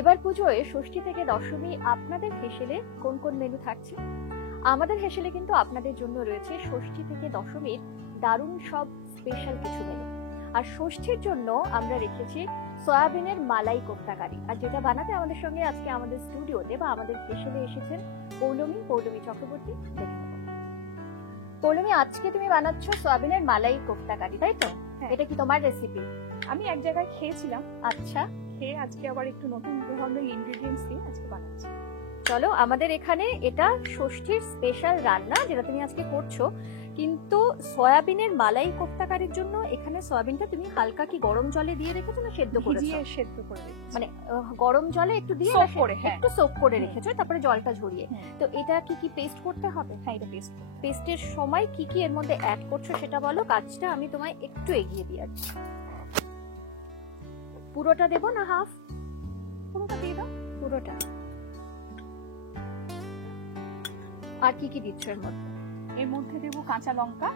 এবার পুজোয় ষষ্ঠী থেকে দশমী আপনাদের হেসেলে কোন কোন মেনু থাকছে? আমাদের হেসেলে কিন্তু আপনাদের জন্য রয়েছে ষষ্ঠী থেকে দশমীর দারুণ সব স্পেশাল কিছু মেনু। আর ষষ্ঠীর জন্য আমরা রেখেছি সয়াবিনের মালাই কোফতা কারি, আর যেটা বানাতে আমাদের সঙ্গে আজকে আমাদের স্টুডিওতে বা আমাদের হেসেলে এসেছেন পৌলমী চক্রবর্তী। দেখে নেব পৌলমী, আজকে তুমি বানাচ্ছ সয়াবিনের মালাই কোফতা কারি, তাই তো? এটা কি তোমার রেসিপি? আমি এক জায়গায় খেয়েছিলাম, আচ্ছা, খেয়ে আজকে আবার একটু নতুন ধরনের ইনগ্রেডিয়েন্টস দিয়ে আজকে বানাচ্ছি। চলো, আমাদের এখানে এটা ষষ্ঠীর স্পেশাল রান্না যেটা তুমি আজকে করছো, কিন্তু সয়াবিনের মালাই কোফতা কারির জন্য এখানে সয়াবিনটা তুমি হালকা কি গরম জলে দিয়ে রেখেছো না সেদ্ধ করেছো? ভিজিয়ে সেদ্ধ করে রেখেছি। মানে গরম জলে একটু দিয়ে সোক করে, হ্যাঁ, একটু সোক করে রেখেছো, তারপরে জলটা ঝরিয়ে। তো এটা কি পেস্ট করতে হবে? হ্যাঁ, এটা পেস্ট। পেস্টের সময় কি এর মধ্যে অ্যাড করছো সেটা বলো, কাজটা আমি তোমায় একটু এগিয়ে দিয়ে আছি। পুরোটা দেবো না হাফ? পুরোটা দিয়ে দাও। পুরোটা। আর কি দিচ্ছ এর মধ্যে? এর মধ্যে দেবো কাঁচা লঙ্কা,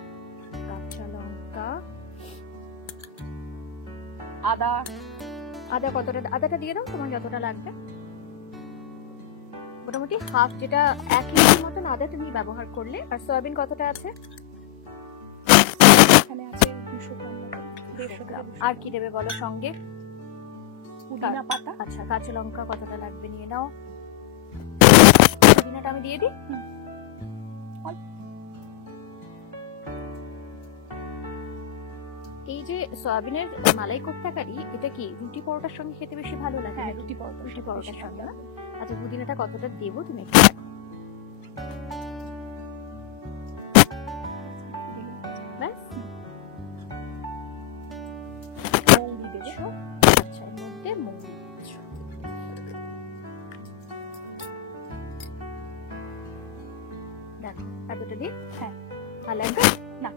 আদা কতটা? আদাটা দিয়ে দাও তোমার যতটা লাগবে, মোটামুটি হাফ, যেটা 1 কেজির মতন আদা তুমি ব্যবহার করলে। আর সয়াবিন কতটা আছে? এখানে আছে 200 গ্রাম। আর কি দেবে বলো সঙ্গে? পুদিনা পাতা। আচ্ছা, কাঁচা লঙ্কা কতটা লাগবে নিয়ে নাও। পুদিনাটা আমি দিয়ে দিই। এই যে সয়াবিনের মালাই কোফতা কারি, এটা কি রুটি পরোটার সঙ্গে খেতে বেশি ভালো লাগে? হ্যাঁ, রুটি পরোটার সঙ্গে না? আচ্ছা, পুদিনাটা কতটা দেবো তুমি একটু দেখো। ব্যাস। মৌরি দেবো। আচ্ছা, এর মধ্যে মৌরি দিচ্ছো। দেখো এতটা দিই। হ্যাঁ। আর লাগবে না,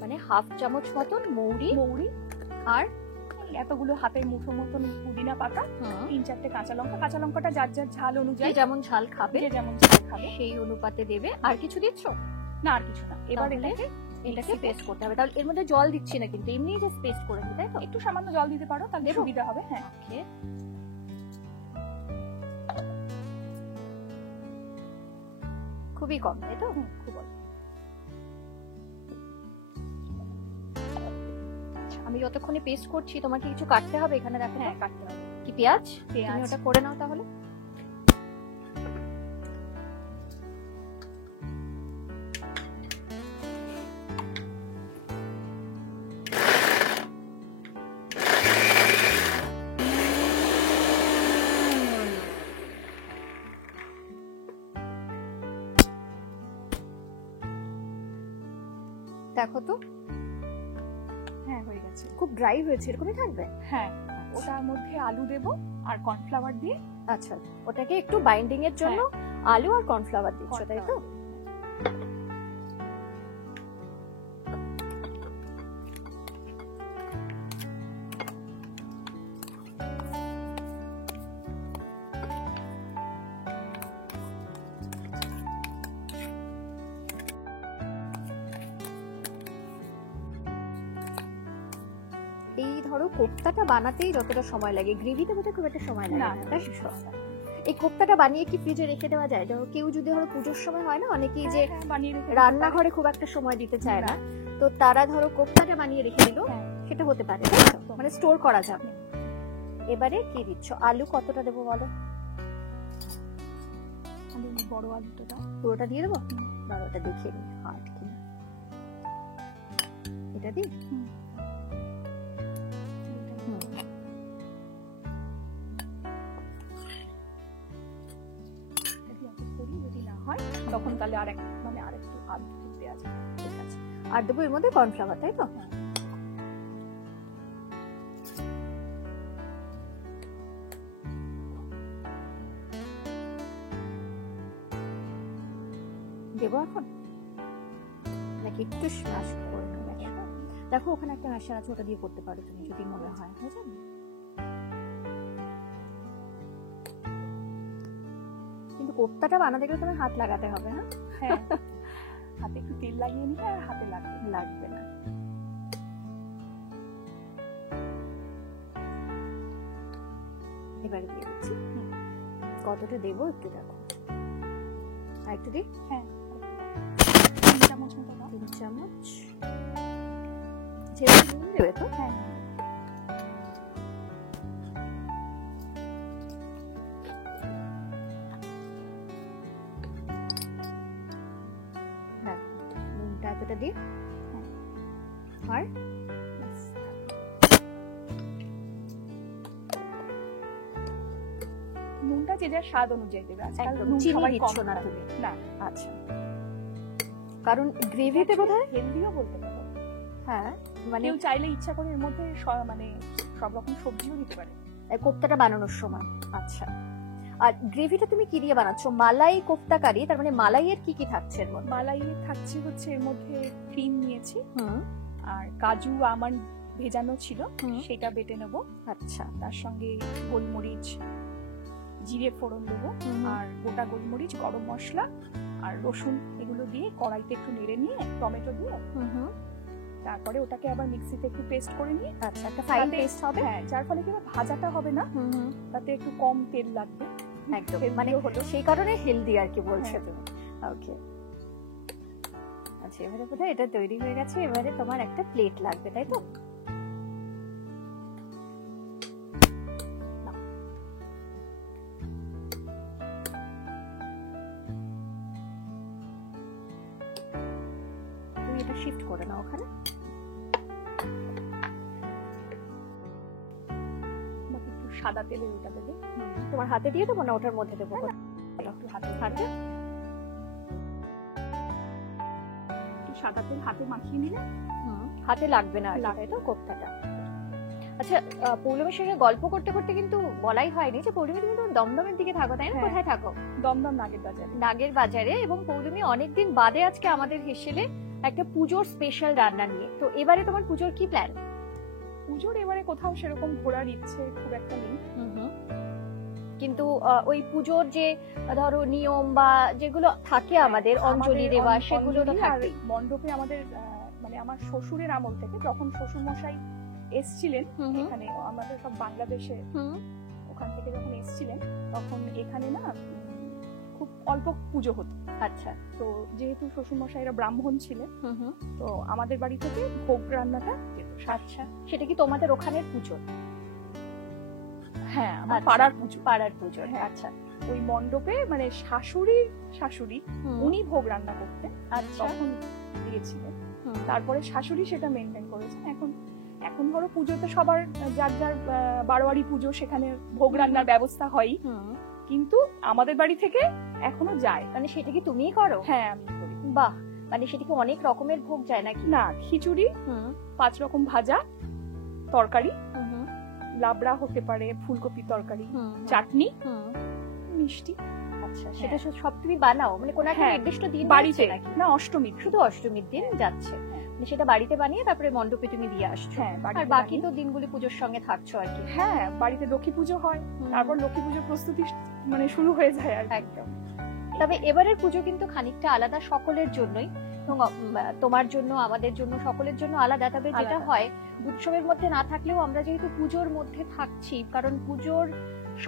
মানে হাফ চামচ মতন মৌরি আর এতগুলো হাতের মুঠো মতন পুদিনা পাতা, 3-4টে কাঁচা লঙ্কা। কাঁচা লঙ্কাটা যার যার ঝাল অনুযায়ী, যেমন ঝাল খাবে সেই অনুপাতে দেবে। আর কিছু দিচ্ছ না? আর কিছু না। এবার এটাকে পেস্ট করতে হবে। তাহলে এর মধ্যে জল দিচ্ছি না, কিন্তু এমনি যে পেস্ট করে দিই, তাই তো? একটু সামান্য জল দিতে পারো, তাহলে সুবিধা হবে। হ্যাঁ, ওকে। খুবই কম, তাই তো? খুব অল্প। আমি যতক্ষণে পেস্ট করছি তোমাকে কিছু কাটতে হবে এখানে, দেখো। হ্যাঁ, কাটতে হবে। কি পেঁয়াজ? তুমি ওটা করে নাও তাহলে। দেখো তো, হ্যাঁ, হয়ে গেছে। খুব ড্রাই হয়েছে, এরকমই থাকবে। হ্যাঁ, ওটার মধ্যে আলু দেবো আর কর্নফ্লাওয়ার দিয়ে। আচ্ছা, ওটাকে একটু বাইন্ডিং এর জন্য আলু আর কর্নফ্লাওয়ার দিচ্ছ, তাই তো? এই ধরো কোফতাটা বানাতেই যতটা সময় লাগে, গ্রেভিটা বোধহয় খুব একটা সময় লাগে না। এই কোফতাটা বানিয়ে কি ফ্রিজে রেখে দেওয়া যায়? ধরো কেউ যদি ধরো পুজোর সময় হয় না, অনেকেই যে রান্নাঘরে খুব একটা সময় দিতে চায় না, তো তারা ধরো কোফতাটা বানিয়ে রেখে দিল, সেটা হতে পারে, মানে স্টোর করা যাবে। এবারে কি দিচ্ছ? আলু কতটা দেবো বলো? বড় আলুটা দাও। পুরোটা দিয়ে দেবো? বড়টা দেখিয়ে দিই হার্ড কিনা। এটা দিই। যদি না হয় তখন তাহলে আরেকটু আলু দেওয়া যাবে। ঠিক আছে। আর দেবো এর মধ্যে কর্নফ্লাওয়ার, তাই তো? দেবো এখন নাকি একটু স্ম্যাশ করে নেবে? দেখো ওখানে একটা ম্যাশার আছে, ওটা দিয়ে করতে পারো তুমি যদি মনে হয়। হয়ে যাবে। কিন্তু কোফতাটা বানাতে গেলে তোমার হাত লাগাতে হবে। হ্যাঁ, হাতে একটু তেল লাগিয়ে নিলে আর হাতে লাগবে না। এবারে দিয়ে দিচ্ছি। কতটা দেবো একটু দেখো, আর একটু দিই। হ্যাঁ 3 চামচ মতো দাও। 3 চামচ যেরকম নুন দেবে তো? হ্যাঁ হ্যাঁ, নুনটা এতটা দিই। আর নুনটা যে যার স্বাদ অনুযায়ী দেবে। আজকাল একদম নুন চিনি সবাই কম দিচ্ছ না খায়। তুমি? না, আচ্ছা, কারণ গ্রেভিতে বোধহয় হেলদিও বলতে পারো। হ্যাঁ মানে কেউ চাইলে ইচ্ছা করে এর মধ্যে মানে সব রকম সবজিও দিতে পারে কোফতাটা বানানোর সময়। আচ্ছা, আর গ্রেভিটা তুমি কি দিয়ে বানাচ্ছ? মালাই কোফতা কারি, তার মানে মালাইয়ের কি কি থাকছে এর মধ্যে? মালাই থাকছে হচ্ছে এর মধ্যে ক্রিম নিয়েছি, হুম, আর কাজু আমন্ড ভেজানো ছিল হুম। সেটা বেটে নেব। আচ্ছা, তার সঙ্গে গোলমরিচ, জিরে ফোড়ন দেবো, আর গোটা গোলমরিচ, গরম মশলা আর রসুন এগুলো দিয়ে কড়াইতে একটু নেড়ে নিয়ে টমেটো দিয়ে তারপরে ওটাকে আবার মিক্সিতে একটু পেস্ট করে নিয়ে, আচ্ছা, একটা ফাইন তাতে- পেস্ট হবে। হ্যাঁ, যার ফলে কি হবে, ভাজাটা হবে না, তাতে একটু কম তেল লাগবে। একদম, healthy মানে ও হলো। সেই কারণে হেলদি আর কি বলছো হ্যাঁ। তুমি। ওকে, আচ্ছা, এবারে বোধহয় এটা তৈরি হয়ে গেছে। এবারে তোমার একটা প্লেট লাগবে, তাই তো? তুমি এটা শিফট করে নাও ওখানে। আমাকে একটু সাদা তেলে ওটা দেবে, তোমার হাতে দিয়ে দেবো না ওটার মধ্যে দেবো? একটু হাতে হাতে একটু সাদা তেল হাতে মাখিয়ে নিলে হাতে লাগবে না আর কি, লাগবে তাই তো কোফতাটা? আচ্ছা, পৌলমীর সঙ্গে গল্প করতে করতে কিন্তু বলাই হয়নি যে পৌলমী তুমি তো দমদমের দিকে থাকো, তাই না? হ্যাঁ। কোথায় থাকো? দমদম নাগের বাজারে। নাগের বাজারে। এবং পৌলমী অনেকদিন বাদে আজকে আমাদের হেসেলে একটা পুজোর স্পেশাল রান্না নিয়ে। তো এবারে তোমার পুজোর কি প্ল্যান? পুজোর এবারে কোথাও সেরকম ঘোরার ইচ্ছে খুব একটা নেই, কিন্তু ওই পুজোর যে ধরো নিয়ম বা যেগুলো থাকে আমাদের অঞ্জলি দেওয়া, সেগুলো তো অঞ্জলি আর থাকবে। মণ্ডপে আমাদের মানে আমার শ্বশুরের আমল থেকে যখন শ্বশুর মশাই এসছিলেন এখানে, আমাদের সব বাংলাদেশে ওখান থেকে যখন এসছিলেন তখন এখানে না খুব অল্প পুজো হতো। আচ্ছা, তো যেহেতু শ্বশুর মশাইরা ব্রাহ্মণ ছিলেন, তো আমাদের বাড়ি থেকে ভোগ রান্নাটা যেত। আচ্ছা, সেটা কি তোমাদের ওখানের পুজো? হ্যাঁ, আমার আচ্ছা। পাড়ার পুজো। পাড়ার পুজো, হ্যাঁ। আচ্ছা। ওই মণ্ডপে মানে শাশুড়ির শাশুড়ি উনি ভোগ রান্না করতেন, আচ্ছা, তখন দিয়েছিলেন। তারপরে শাশুড়ি সেটা মেনটেন করেছেন। এখন ধরো পুজোতে সবার যার যার বারোয়ারি পুজো, সেখানে ভোগ রান্নার ব্যবস্থা হয়, কিন্তু আমাদের বাড়ি থেকে এখনো যায়। মানে সেটা কি তুমিই করো? হ্যাঁ, আমি করি। বাহ, মানে সেটা কি অনেক রকমের ভোগ যায় নাকি? না, খিচুড়ি, 5 রকম ভাজা, তরকারি, লাবড়া হতে পারে, ফুলকপি তরকারি, চাটনি, মিষ্টি। আচ্ছা, সেটা সব তুমি বানাও? মানে কোনো একটা হ্যাঁ, নির্দিষ্ট দিন বাড়িতে নাকি? না, অষ্টমী শুধু অষ্টমীর দিন যাচ্ছে? মানে সেটা বাড়িতে বানিয়ে তারপরে মণ্ডপে তুমি দিয়ে আসছো? হ্যাঁ, আর বাকি তো দিনগুলি পুজোর সঙ্গে থাকছো আর কি? হ্যাঁ, বাড়িতে লক্ষ্মী পুজো হয়, তারপর লক্ষ্মী পুজোর প্রস্তুতি মানে শুরু হয়ে যায় আর একদম। তবে এবারের পুজো কিন্তু খানিকটা আলাদা সকলের জন্যই, এবং তোমার জন্য, আমাদের জন্য, সকলের জন্য আলাদা। তবে যেটা হয়, উৎসবের মধ্যে না থাকলেও আমরা যেহেতু পুজোর মধ্যে থাকছি, কারণ পুজোর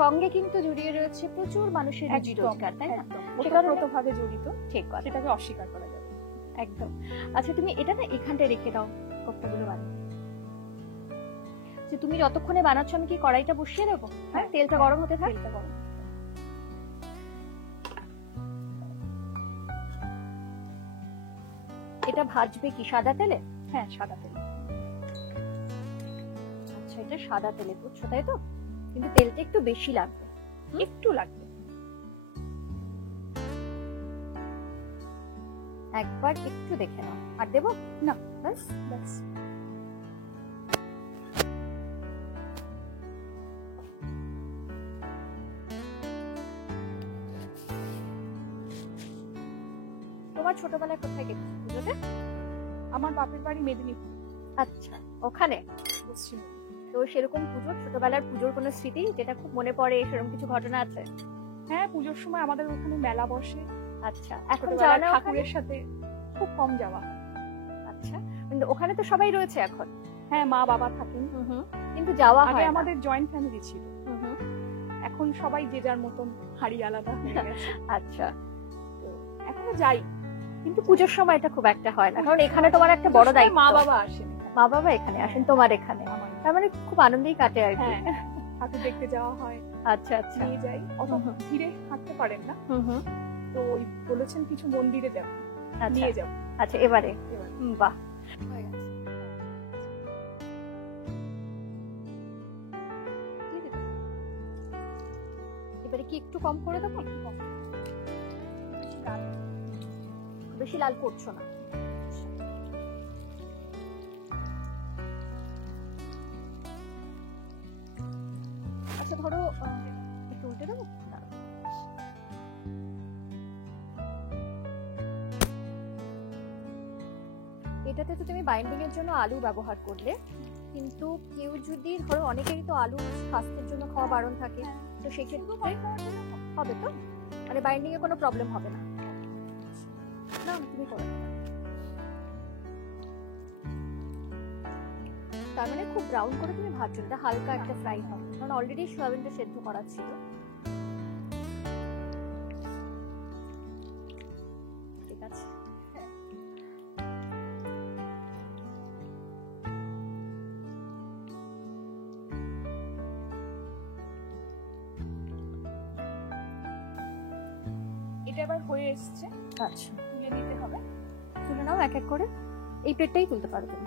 সঙ্গে কিন্তু জড়িয়ে রয়েছে প্রচুর মানুষের রুজি রোজগার, তাই না? ওতপ্রোতভাবে জড়িত, ঠিক কথা, সেটাকে অস্বীকার করা যাবে একদম। আচ্ছা, তুমি এটা না এখানটা রেখে দাও, কোফতাগুলো বানিয়ে। যে তুমি যতক্ষণে বানাচ্ছ আমি কি কড়াইটা বসিয়ে দেবো? হ্যাঁ, তেলটা গরম হতে থাক। তেলটা গরম। এটা ভাজবে কি সাদা তেলে? হ্যাঁ, সাদা তেল। আচ্ছা, এটা সাদা তেলে করছো, তাই তো? কিন্তু তেলটা একটু বেশি লাগবে। একটু লাগবে। একবার একটু দেখে নাও। আর দেবো না? ব্যাস। ব্যাস। তোমার ছোটবেলায় কোথায় গেছিলে পুজোতে? আমার বাপের বাড়ি মেদিনীপুর। আচ্ছা, ওখানে? পশ্চিম। তো সেরকম পুজো, ছোটবেলার পুজোর কোনো স্মৃতি যেটা খুব মনে পড়ে, সেরকম কিছু ঘটনা আছে? হ্যাঁ, পুজোর সময় আমাদের ওখানে মেলা বসে। আচ্ছা, এখন ছোটবেলায় যাওয়া না ঠাকুরের সাথে খুব কম যাওয়া। আচ্ছা, কিন্তু ওখানে তো সবাই রয়েছে এখন? হ্যাঁ, মা বাবা থাকেন, কিন্তু যাওয়া আগে হয় না। আমাদের জয়েন্ট ফ্যামিলি ছিল। এখন সবাই যে যার মতন হাড়ি আলাদা হয়ে গেছে। আচ্ছা, তো এখনো যাই, কিন্তু পুজোর সময় এটা খুব একটা হয় না, কারণ এখানে তোমার একটা বড় দায়িত্ব। মা বাবা আসেন, মা বাবা এখানে আসেন তোমার এখানে, আমার তার মানে খুব আনন্দেই কাটে আর কি। হ্যাঁ, ঠাকুর দেখতে যাওয়া হয়, আচ্ছা আচ্ছা, নিয়ে যাই। অত হুম। ধীরে হাঁটতে পারেন না, হুম হুম, তো ওই বলেছেন কিছু মন্দিরে যাবো, আচ্ছা নিয়ে যাবো আচ্ছা, এবারে এবার। বাহ, হয়ে গেছে। দিয়ে দিতে। এবারে কি একটু কম করে দেবো? একটু কম। বেশি লাল বেশি লাল করছো না। আচ্ছা ধরো একটু উল্টে দেবো। দাঁড়াও। এটাতে তো তুমি বাইন্ডিং এর জন্য আলু ব্যবহার করলে, কিন্তু কেউ যদি ধরো, অনেকেরই তো আলু স্বাস্থ্যের জন্য খাওয়া বারণ থাকে, তো সেক্ষেত্রে হবে তো, মানে বাইন্ডিং এ কোনো প্রবলেম হবে না। না তুমি করো না। তার মানে খুব ব্রাউন করে তুমি ভাজছো, এটা হালকা একটা ফ্রাই হবে, কারণ অলরেডি সয়াবিনটা সেদ্ধ করা ছিল। ঠিক আছে, এটা এবার হয়ে এসছে, আচ্ছা তুলে নিতে হবে। তুলে নাও এক এক করে, এই প্লেটটাই তুলতে পারো তুমি।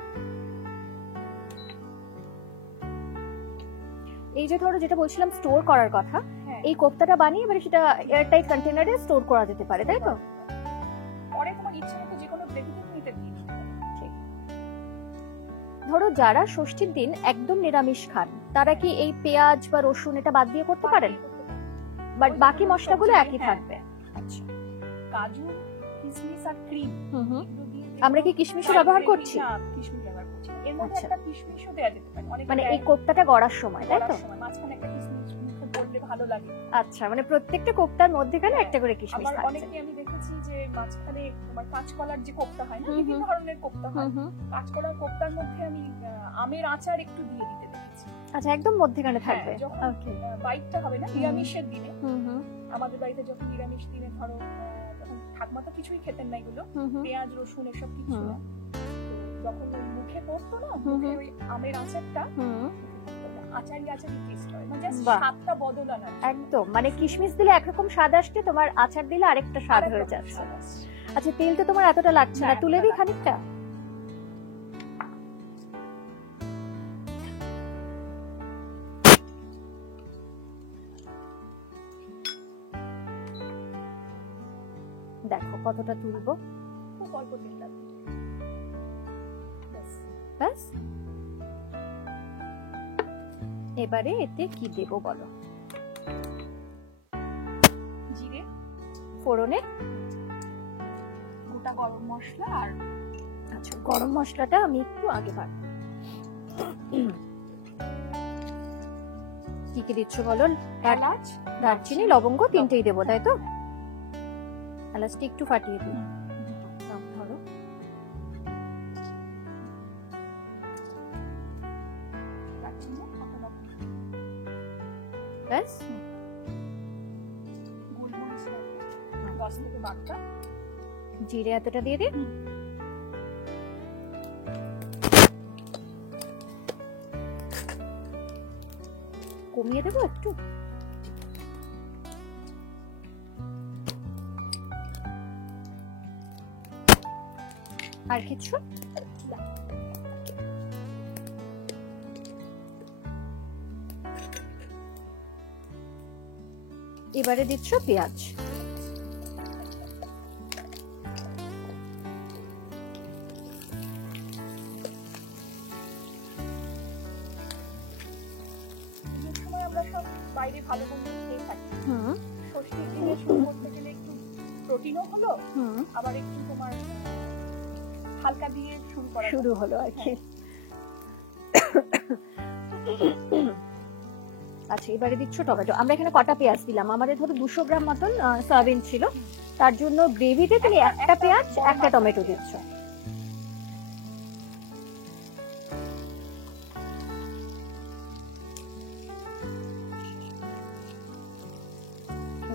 এই যে ধরো যেটা বলছিলাম স্টোর করার কথা, হ্যাঁ, এই কোফতাটা বানিয়ে এবারে সেটা এয়ারটাইট কন্টেনারে স্টোর করা যেতে পারে, তাই তো? পরে তোমার ইচ্ছা মতো যে কোনো গ্রেভিতে তুমি এটা দিয়ে দিতে পারো। ঠিক। ধরো যারা ষষ্ঠীর দিন একদম নিরামিষ খান, তারা কি এই পেঁয়াজ বা রসুন এটা বাদ দিয়ে করতে পারেন? বাট বাকি মশলাগুলো একই হ্যাঁ। থাকবে। আচ্ছা, কাজু, কিশমিশ আর ক্রিম হুম হুম। এগুলো দিয়ে আমরা কি কিশমিশও ব্যবহার করছি? না, কিশমিশ ব্যবহার করছি না। এর মধ্যে আচ্ছা। একটা কিশমিশও দেওয়া যেতে পারে, অনেকে মানে দেয় এই কোফতাটা গড়ার সময়, তাই তো? করার সময় মাঝখানে একটা কিশমিশ মুখে পড়লে ভালো লাগে। আচ্ছা, মানে প্রত্যেকটা কোফতার মধ্যেখানে একটা করে কিশমিশ আবার থাকছে। অনেকে আমি দেখেছি যে মাঝখানে তোমার কাঁচকলার যে কোফতা হয় না, হুম বিভিন্ন হুম। ধরনের কোফতা হয়, হুম হুম। কাঁচকলার কোফতার মধ্যে আমি আমের আচার একটু দিয়ে দিতে দেখেছি। আচ্ছা, একদম মধ্যখানে থাকবে। যখন ওকে। বাইটটা হবে না নিরামিষের দিনে, হুম হুম। আমাদের বাড়িতে যখন নিরামিষ দিনে ধরো তখন ঠাকমা তো কিছুই খেতেন না এগুলো, হুম হুম। পেঁয়াজ রসুন এসব কিছু হুম। না, তো যখন ওই মুখে পড়তো না, হুম মুখে হুম। ওই আমের আচারটা, হুম। আচারি আচারি টেস্ট হয়, মানে জাস্ট বাহ। স্বাদটা বদল আনার জন্য। একদম, মানে কিশমিশ দিলে একরকম স্বাদ আসছে, তোমার আচার দিলে আরেকটা স্বাদ হয়ে আরেকরকম যাচ্ছে। স্বাদ আসছে। আচ্ছা, তেল তো তোমার এতটা লাগছে না, না, তুলে এতটা দিই লাগছে খানিকটা। দেখো কতটা তুলবো, খুব অল্প তেল লাগবে। ব্যাস। ব্যাস। এবারে এতে কি দেবো বলো? জিরে, ফোড়নে গোটা গরম মশলা আর আচ্ছা, গরম মশলাটা আমি একটু আগে বাড়বো। কি কি দিচ্ছ বলো? এলাচ, দারচিনি লবঙ্গ তিনটেই দেবো, তাই তো? এলাচটা একটু ফাটিয়ে দিই। নাও, ধরো। দারচিনি, একটা লবঙ্গ, ব্যাস। গোলমরিচ লাগবে 10 থেকে 12টা, জিরে এতটা দিয়ে দিই। কমিয়ে দেবো একটু। আর কিছু? এবারে দিচ্ছ পেঁয়াজ। এই সময় আমরা সব বাইরে ভালো মন্দ খেয়ে থাকি, হুম ষষ্ঠীর দিনে শুরু করতে গেলে একটু প্রোটিনও হলো, হুম। আবার একটু তোমার হালকা দিয়ে শুরু করা শুরু হলো আর কি। আচ্ছা, এবারে দিচ্ছ টমেটো। আমরা এখানে কটা পেঁয়াজ দিলাম? আমাদের ধরো 200 গ্রাম মতন সয়াবিন ছিল, তার জন্য গ্রেভিতে তুমি একটা পেঁয়াজ একটা টমেটো দিচ্ছ।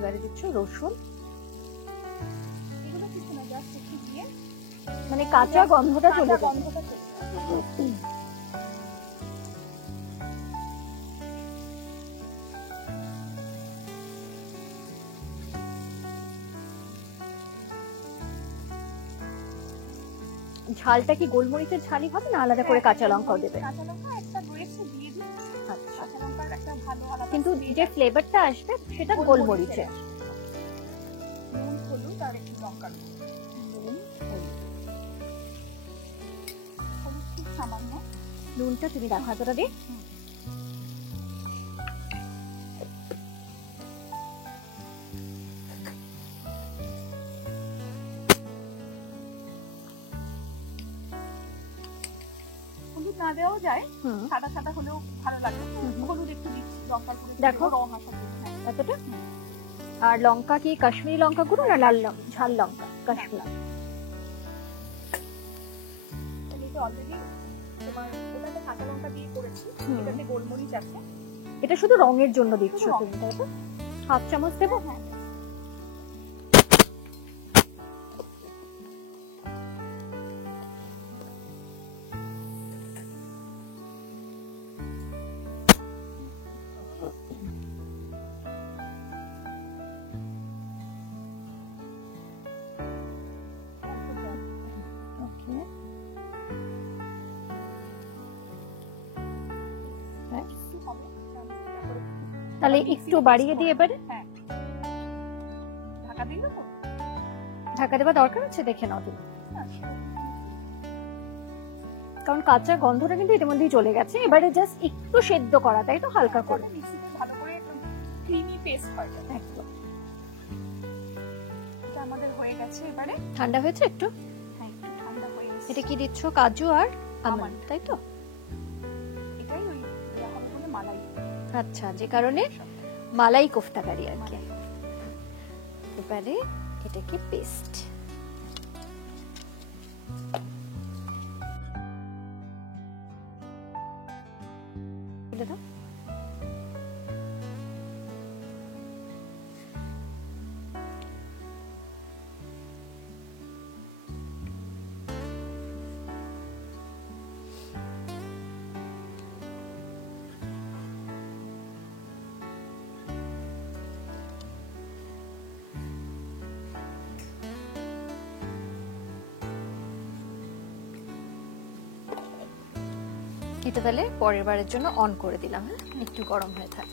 এবারে দিচ্ছ রসুন, এগুলো কিছু না, জাস্ট একটু দিয়ে মানে কাঁচা গন্ধটা চলে কাঁচা যাবে। গন্ধটা চলে যাবে। ঝালটা কি গোলমরিচের ঝালই হবে না আলাদা করে কাঁচা লঙ্কাও দেবে? কাঁচা লঙ্কা একটা রয়েছে, দিয়ে দিই। আচ্ছা, কাঁচা লঙ্কার একটা ভালো আলাদা কিন্তু smell যে আছে। ফ্লেভারটা আসবে সেটা গোলমরিচের। নুন, হলুদ আর একটু লঙ্কা গুঁড়ো। হলুদ খুব সামান্য। নুনটা তুমি দেখো এতটা দিয়ে। হলুদ না দেওয়াও যায়, সাদা সাদা হলেও ভালো লাগে। হলুদ একটু দিচ্ছি, লঙ্কা গুঁড়ো দেখো। রং আসার জন্য। হ্যাঁ, এতটা। আর লঙ্কা কি কাশ্মীরি লঙ্কা গুঁড়ো না লাল ঝাল লঙ্কা? কাশ্মীরি। আমি তো অলরেডি তোমার ওটাতে কাঁচা লঙ্কা দিয়ে করেছি, এটাতে গোলমরিচ আছে। এটা শুধু রঙের জন্য দিচ্ছ শুধু রং। তুমি, তাই তো? হাফ চামচ দেবো। হ্যাঁ, ওকে, একটু হবে, তারপরে তাহলে একটু বাড়িয়ে দিয়ে এবারে হ্যাঁ, ঢাকা দিয়ে দেবো। ঢাকা দেওয়া দরকার আছে, দেখে নাও তুমি, কারণ কাঁচা গন্ধটা কিন্তু এর মধ্যেই চলে গেছে। এবারে জাস্ট একটু সেদ্ধ করা, তাই তো? হালকা করে। মিক্সিতে ভালো করে একদম ক্রিমি পেস্ট হয়। একদম। এটা আমাদের হয়ে গেছে। এবারে ঠান্ডা হয়েছে একটু? হ্যাঁ, একটু ঠান্ডা হয়ে গেছে। এটা কি দিচ্ছ? কাজু আর আমন্ড, আমন্ড। তাই তো? এটাই ওই এরকম করে মালাই। আচ্ছা, যে কারণে মালাই কোফতা কারি আর কি। এবারে এটাকে পেস্ট দাও। এটা তাহলে পরের বারের জন্য অন করে দিলাম। হ্যাঁ, একটু গরম হয়ে থাক।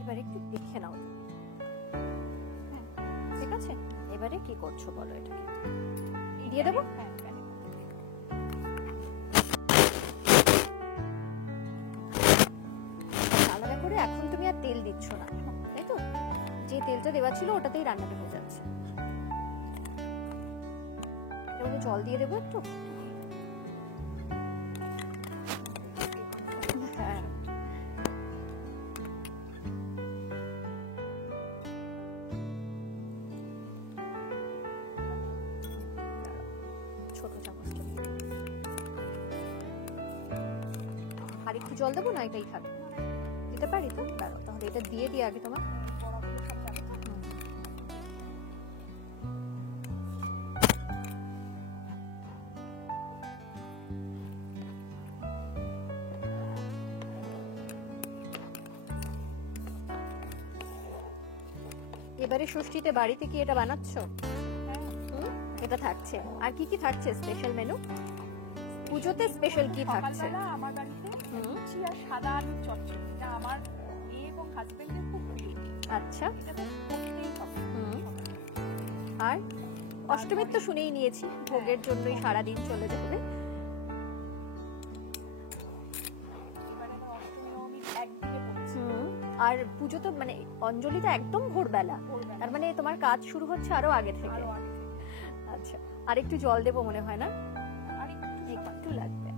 এবারে একটু দেখে নাও, ঠিক আছে? এবারে কি করছো বলো, এটাকে দিয়ে দেবো? হ্যাঁ, আলাদা করে এখন তুমি আর তেল দিচ্ছ না, তাই তো? যে তেলটা দেওয়া ছিল ওটাতেই রান্নাটা হয়ে যাচ্ছে। এবারে জল দিয়ে দেবো একটু। হ্যাঁ, ছোট চামচটা আর একটু জল দেবো না? এটাই থাকবে, দিতে পারি তো? দাঁড়াও, তাহলে এটা দিয়ে দিই আগে তোমার। এবারে ষষ্ঠীতে বাড়িতে কি এটা বানাচ্ছো? এটা থাকছে। আর কি কি থাকছে স্পেশাল মেনু? পুজোতে স্পেশাল কি থাকছে? সকালবেলা আমার বাড়িতে লুচি আর সাদা আলুর চচ্চড়ি, এটা আমার মেয়ে এবং হাজবেন্ডের খুব প্রিয়। আচ্ছা। এটা তো করতেই হবে। আর অষ্টমীর তো শুনেই নিয়েছি, ভোগের জন্যই সারাদিন চলে যাবে। এবারে তো অষ্টমী নবমী একদিকে পড়ছে। আর পুজো তো মানে অঞ্জলি তো একদম ভোরবেলা, তার মানে তোমার কাজ শুরু হচ্ছে আরো আগে থেকে। আরো আগে থেকে। আচ্ছা, আর একটু জল দেবো মনে হয় না? আর একটু লাগবে।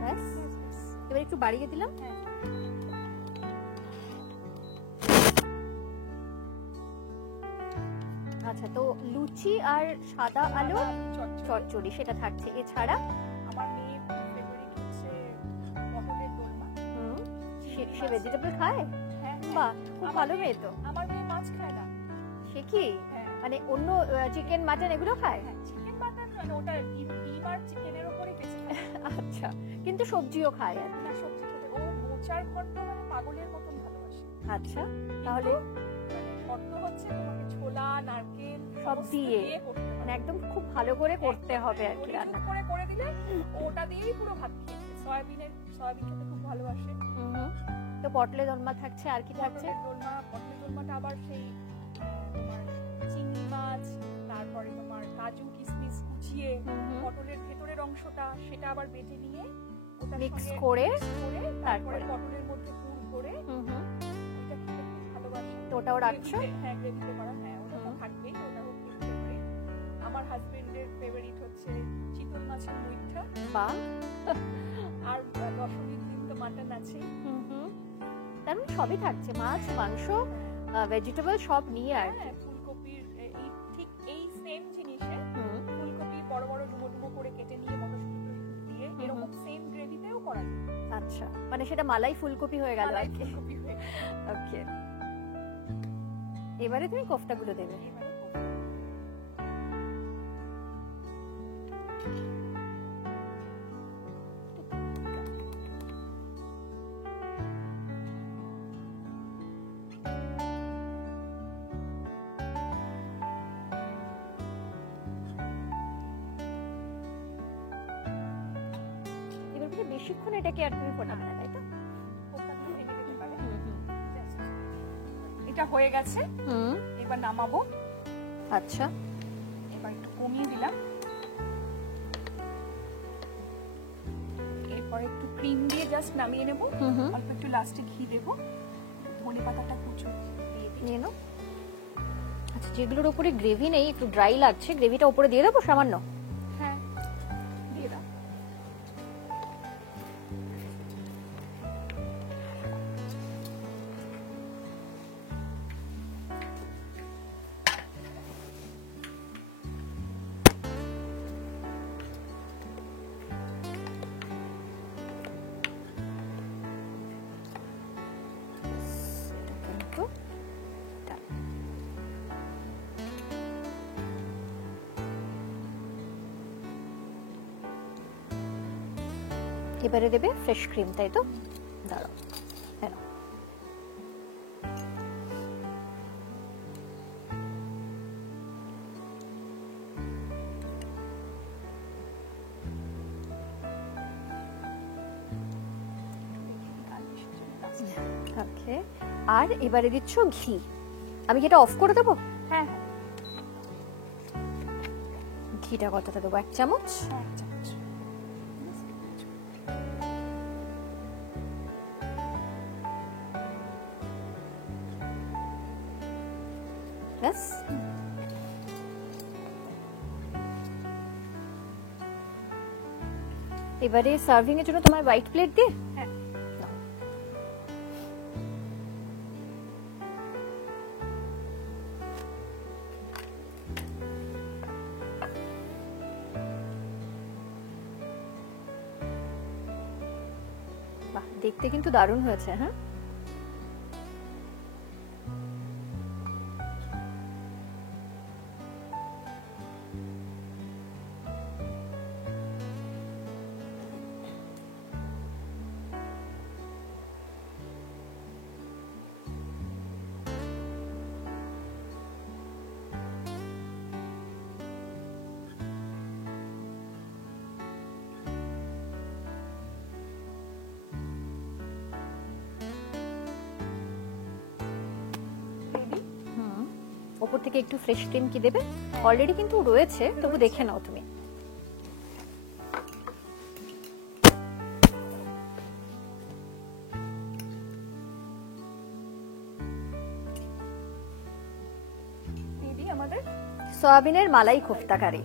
ব্যাস, এবার একটু বাড়িয়ে দিলাম। হ্যাঁ। আচ্ছা, তো লুচি আর সাদা আলু চচ্চড়ি সেটা থাকছে, এছাড়া আমার মেয়ে ফেভারিট হচ্ছে পটলের দোলমা। সে ভেজিটেবল খায়? হ্যাঁ, বাহ, খুব ভালো মেয়ে তো। আমার মেয়ে মাছ খায় না। সে কি মানে অন্য চিকেন মাটন এগুলো খায়? চিকেন মাটন মানে ওটা ডিম আর চিকেনের উপরে বেশি খায়। আচ্ছা, কিন্তু সবজিও খায় আর না, সবজি খেতে ও মোচার ঘন্ট মানে পাগলের মতন ভালোবাসে। আচ্ছা, তাহলে মানে শর্ত হচ্ছে তোমাকে ছোলা নারকেল সব দিয়ে মানে একদম খুব ভালো করে করতে হবে আর কি রান্না করে দিলে ওটা দিয়েই পুরো ভাত খেয়ে। সয়াবিন খেতে খুব ভালোবাসে। তো পটলের দোলমা থাকছে, আর কি থাকছে? পটলের দোলমাটা আবার সেই তোমার চিংড়ি মাছ, তারপরে তোমার কাজু কিশমিশ কুচিয়ে পটলের ভেতরের অংশটা সেটা আবার বেটে নিয়ে ওটা মিক্স করে তারপরে পটলের মধ্যে পুর করে এটা খেতে খুব ভালোবাসে। তো ওটাও রাখছো? হ্যাঁ, গ্রেভিতে করা। হ্যাঁ, ওটা তো থাকবেই, ওটা খুব ফেভারিট। আমার হাজবেন্ডের ফেভারিট হচ্ছে চিতল মাছের মুইঠা। বাহ। আর দশমীর দিন তো মাটন আছে। তার মানে সবই থাকছে, মাছ মাংস ভেজিটেবল সব নিয়ে আর কি। ফুলকপির ঠিক এই সেম জিনিসে ফুলকপি বড় বড় ডুবো ডুবো করে কেটে নিয়ে মটরশুঁটি দিয়ে এরকম সেম গ্রেভিতেও করা যায়। আচ্ছা, মানে সেটা মালাই ফুলকপি হয়ে গেল আর কি। ওকে, এবারে তুমি কোফতাগুলো দেবে। বেশিক্ষণ এটাকে আর তুমি ফোটাবে না, তাই তো? এটা হয়ে গেছে, এবার নামাবো। আচ্ছা, এবার একটু কমিয়ে দিলাম, এরপর একটু ক্রিম দিয়ে জাস্ট নামিয়ে নেবো। অল্প একটু লাস্টে ঘি দেবো, ধনে পাতাটা কুচো দিয়ে নিয়ে নাও। আচ্ছা, যেগুলোর উপরে গ্রেভি নেই, একটু ড্রাই লাগছে, গ্রেভিটা উপরে দিয়ে দেবো সামান্য? হ্যাঁ, দিয়ে দাও। এবারে দেবে ফ্রেশ ক্রিম, তাই তো? দাঁড়াও, হ্যাঁ। ওকে, আর এবারে দিচ্ছ ঘি। আমি কি এটা অফ করে দেবো? হ্যাঁ, ঘিটা কতটা দেবো? 1 চামচ। ব্যাস। এবারে সার্ভিং এর জন্য তোমার হোয়াইট প্লেট দিয়ে। হ্যাঁ, বাহ, দেখতে কিন্তু দারুণ হয়েছে। হ্যাঁ, ওপর থেকে একটু ফ্রেশ ক্রিম কি দেবে? অলরেডি কিন্তু রয়েছে, তবু দেখে নাও তুমি। আমাদের সয়াবিনের মালাই কোফতা কারি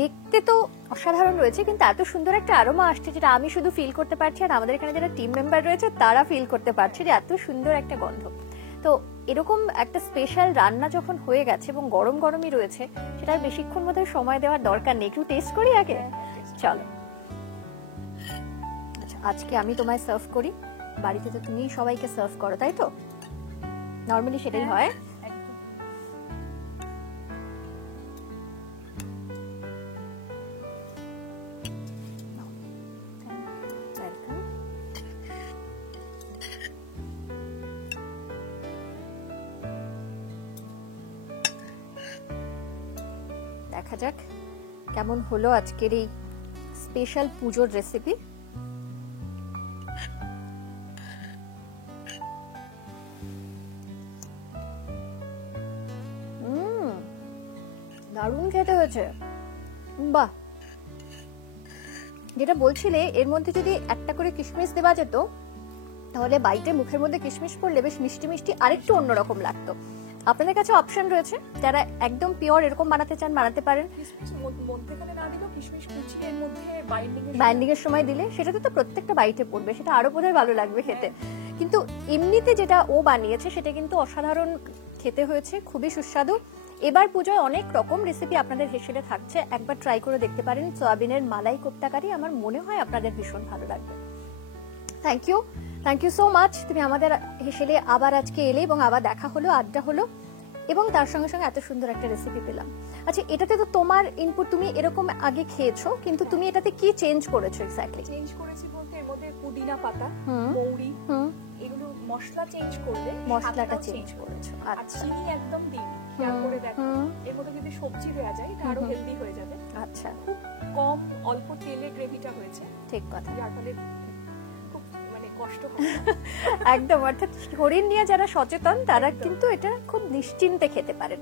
দেখতে তো অসাধারণ রয়েছে, কিন্তু এত সুন্দর একটা আরোমা আসছে যেটা আমি শুধু ফিল করতে পারছি, আর আমাদের এখানে যারা টিম মেম্বার রয়েছে তারা ফিল করতে পারছে যে এত সুন্দর একটা গন্ধ। তো এরকম একটা স্পেশাল রান্না যখন হয়ে গেছে এবং গরম গরমই রয়েছে, সেটা আর বেশিক্ষণ মধ্যে সময় দেওয়ার দরকার নেই, একটু টেস্ট করি আগে। চলো, আচ্ছা আজকে আমি তোমায় সার্ভ করি, বাড়িতে তো তুমি সবাইকে সার্ভ করো তাই তো? নর্মালি সেটাই হয়। দেখা যাক কেমন হলো আজকের এই স্পেশাল পুজোর রেসিপি। দারুণ খেতে হয়েছে, বাহ। যেটা বলছিলে এর মধ্যে যদি একটা করে কিশমিশ দেওয়া যেত তাহলে বাইটে মুখের মধ্যে কিশমিশ পড়লে বেশ মিষ্টি মিষ্টি আরেকটু অন্যরকম লাগতো। আপনাদের কাছে অপশন রয়েছে, যারা একদম পিওর এরকম বানাতে চান বানাতে পারেন। বাইন্ডিং এর সময় দিলে সেটাতে তো প্রত্যেকটা বাইটে পড়বে, সেটা আরো বোধহয় ভালো লাগবে খেতে। কিন্তু এমনিতে যেটা ও বানিয়েছে সেটা কিন্তু অসাধারণ খেতে হয়েছে, খুবই সুস্বাদু। এবার পুজোয় অনেক রকম রেসিপি আপনাদের হেসেলে থাকছে, একবার ট্রাই করে দেখতে পারেন। সয়াবিনের মালাই কোপ্তা কারি আমার মনে হয় আপনাদের ভীষণ ভালো লাগবে। Thank you so much. তুমি আমাদের হেসেলে আবার আজকে এলে এবং আবার দেখা হলো, আড্ডা হলো, এবং তার সঙ্গে সঙ্গে এত সুন্দর একটা রেসিপি পেলাম। আচ্ছা, এটাতে তো তোমার ইনপুট, তুমি এরকম আগে খেয়েছো, কিন্তু তুমি এটাতে কি চেঞ্জ করেছো এক্স্যাক্টলি? চেঞ্জ করেছি বলতে এর মধ্যে পুদিনা পাতা, মৌরি, এগুলো মশলা চেঞ্জ করলে মশলাটা চেঞ্জ করেছো। আচ্ছা, চিনি একদম দিই, খেয়াল করে দেখো। এর মধ্যে যদি সবজি দেওয়া যায় এটা আরো হেলদি হয়ে যাবে। আচ্ছা, খুব কম অল্প তেলে গ্রেভিটা হয়েছে। ঠিক কথা। যার ফলে খুব কষ্ট হয় একদম, অর্থাৎ শরীর নিয়ে যারা সচেতন তারা কিন্তু এটা খুব নিশ্চিন্তে খেতে পারেন।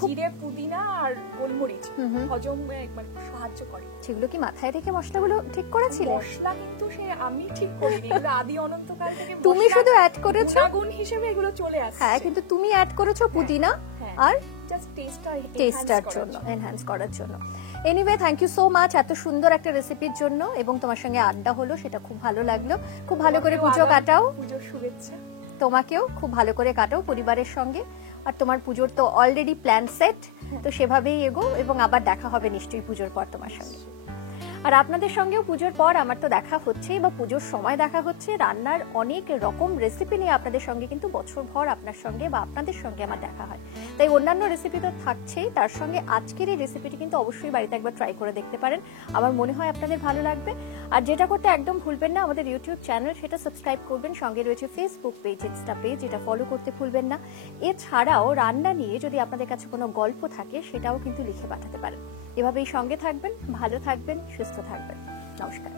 জিরে, পুদিনা আর গোলমরিচ হজম সাহায্য করে। সেগুলো কি মাথায় রেখে মশলাগুলো ঠিক করেছিলে? মশলা কিন্তু সে আমি ঠিক করিনি, এগুলো আদি অনন্তকাল থেকে তুমি শুধু অ্যাড করেছো, গুণ হিসেবে এগুলো চলে আসছে। হ্যাঁ, কিন্তু তুমি অ্যাড করেছো পুদিনা আর জাস্ট টেস্টার জন্য, এনহ্যান্স করার জন্য। Anyway, thank you so much এত সুন্দর একটা রেসিপির জন্য, এবং তোমার সঙ্গে আড্ডা হলো, সেটা খুব ভালো লাগলো। খুব ভালো করে পুজো কাটাও। পুজোর শুভেচ্ছা তোমাকেও, খুব ভালো করে কাটাও পরিবারের সঙ্গে। আর তোমার পুজোর তো অলরেডি প্ল্যান সেট, তো সেভাবেই এগো, এবং আবার দেখা হবে নিশ্চয়ই পুজোর পর তোমার সঙ্গে। আর আপনাদের সঙ্গেও পুজোর পর আমার তো দেখা হচ্ছে, বা পুজোর সময় দেখা হচ্ছে। রান্নার অনেক রকম রেসিপি নিয়ে আপনাদের সঙ্গে কিন্তু বছরভর আপনার সঙ্গে বা আপনাদের সঙ্গে আমার দেখা হয়, তাই অন্যান্য রেসিপি তো থাকছেই, তার সঙ্গে আজকের এই রেসিপিটি কিন্তু অবশ্যই বাড়িতে একবার ট্রাই করে দেখতে পারেন, আমার মনে হয় আপনাদের ভালো লাগবে। আর যেটা করতে একদম ভুলবেন না, আমাদের ইউটিউব চ্যানেল সেটা সাবস্ক্রাইব করবেন, সঙ্গে রয়েছে ফেসবুক পেজ, ইনস্টা পেজ, এটা ফলো করতে ভুলবেন না। এছাড়াও রান্না নিয়ে যদি আপনাদের কাছে কোনো গল্প থাকে সেটাও কিন্তু লিখে পাঠাতে পারেন। এভাবেই সঙ্গে থাকবেন, ভালো থাকবেন, সুস্থ থাকবেন। নমস্কার।